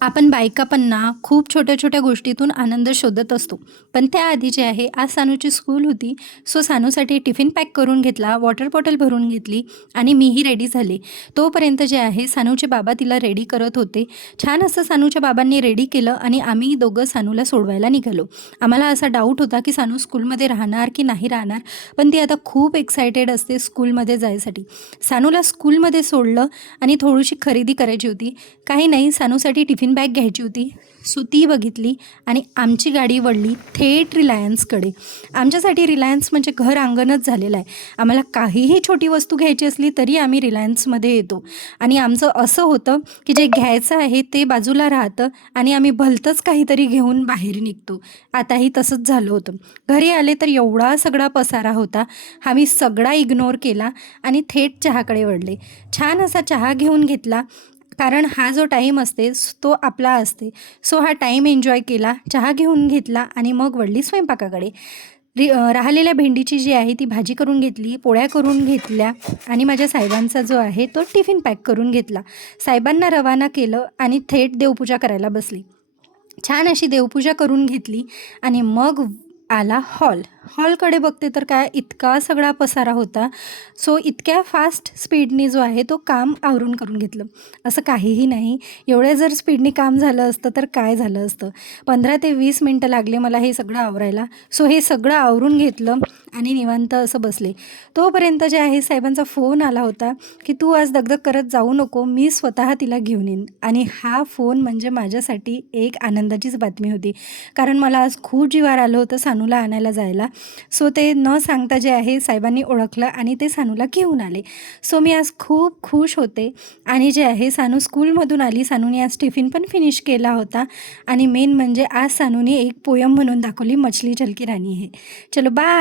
आपण बायका पण ना खूप छोट्या छोट्या गोष्टीतून आनंद शोधत असतो. पण त्याआधी जे आहे आज सानूची स्कूल होती. सो सानूसाठी टिफिन पॅक करून घेतला, वॉटर बॉटल भरून घेतली आणि मीही रेडी झाले. तोपर्यंत जे आहे सानूचे बाबा तिला रेडी करत होते. छान असं सानूच्या बाबांनी रेडी केलं आणि आम्ही दोघं सानूला सोडवायला निघालो. आम्हाला असा डाऊट होता की सानू स्कूलमध्ये राहणार की नाही राहणार, पण ती आता खूप एक्सायटेड असते स्कूलमध्ये जायसाठी. सानूला स्कूलमध्ये सोडलं आणि थोडीशी खरेदी करायची होती. काही नाही, सानूसाठी टिफिन बॅग घ्यायची होती. सो ती बघितली आणि आमची गाडी वळली थेट रिलायन्सकडे. आमच्यासाठी रिलायन्स म्हणजे घर अंगणच झालेलं आहे. आम्हाला काहीही छोटी वस्तू घ्यायची असली तरी आम्ही रिलायन्समध्ये येतो. आणि आमचं असं होतं की जे घ्यायचं आहे ते बाजूला राहतं आणि आम्ही भलतंच काहीतरी घेऊन बाहेर निघतो. आताही तसंच झालं होतं. घरी आले तर एवढा सगळा पसारा होता. आम्ही सगळा इग्नोर केला आणि थेट चहाकडे वळले. छान असा चहा घेऊन घेतला, कारण हा जो टाईम असते तो आपला असते. सो हा टाईम एन्जॉय केला, चहा घेऊन घेतला आणि मग वळली स्वयंपाकाकडे. राहिलेल्या भेंडीची जी आहे ती भाजी करून घेतली, पोळ्या करून घेतल्या आणि माझ्या साहेबांचा जो आहे तो टिफिन पॅक करून घेतला. साहेबांना रवाना केलं आणि थेट देवपूजा करायला बसली. छान अशी देवपूजा करून घेतली आणि मग आला हॉलकडे बघते तर काय इतका सगळा पसारा होता. सो इतक्या फास्ट स्पीडने जो आहे तो काम आवरून करून घेतलं. असं काहीही नाही, एवढ्या जर स्पीडने काम झालं असतं तर काय झालं असतं. 15 ते 20 मिनटं लागले मला हे सगळं आवरायला. सो हे सगळं आवरून घेतलं आणि निवांत असं बसले. तोपर्यंत जे आहे साहेबांचा फोन आला होता की तू आज दगदग करत जाऊ नको, मी स्वतः तिला घेऊन येईन. आणि हा फोन म्हणजे माझ्यासाठी एक आनंदाचीच बातमी होती, कारण मला आज खूप जिवार आलं होतं सानूला आणायला जायला. सो ते न सांगता जे आहे साहेबांनी ओळखलं आणि ते सानूला घेऊन आले. सो मी आज खूप खुश होते. आणि जे आहे सानू स्कूलमधून आली. सानूने आज टिफिन पण फिनिश केला होता आणि मेन म्हणजे आज सानूने एक पोयम म्हणून दाखवली, मछली चल की रानी है. चलो बाय.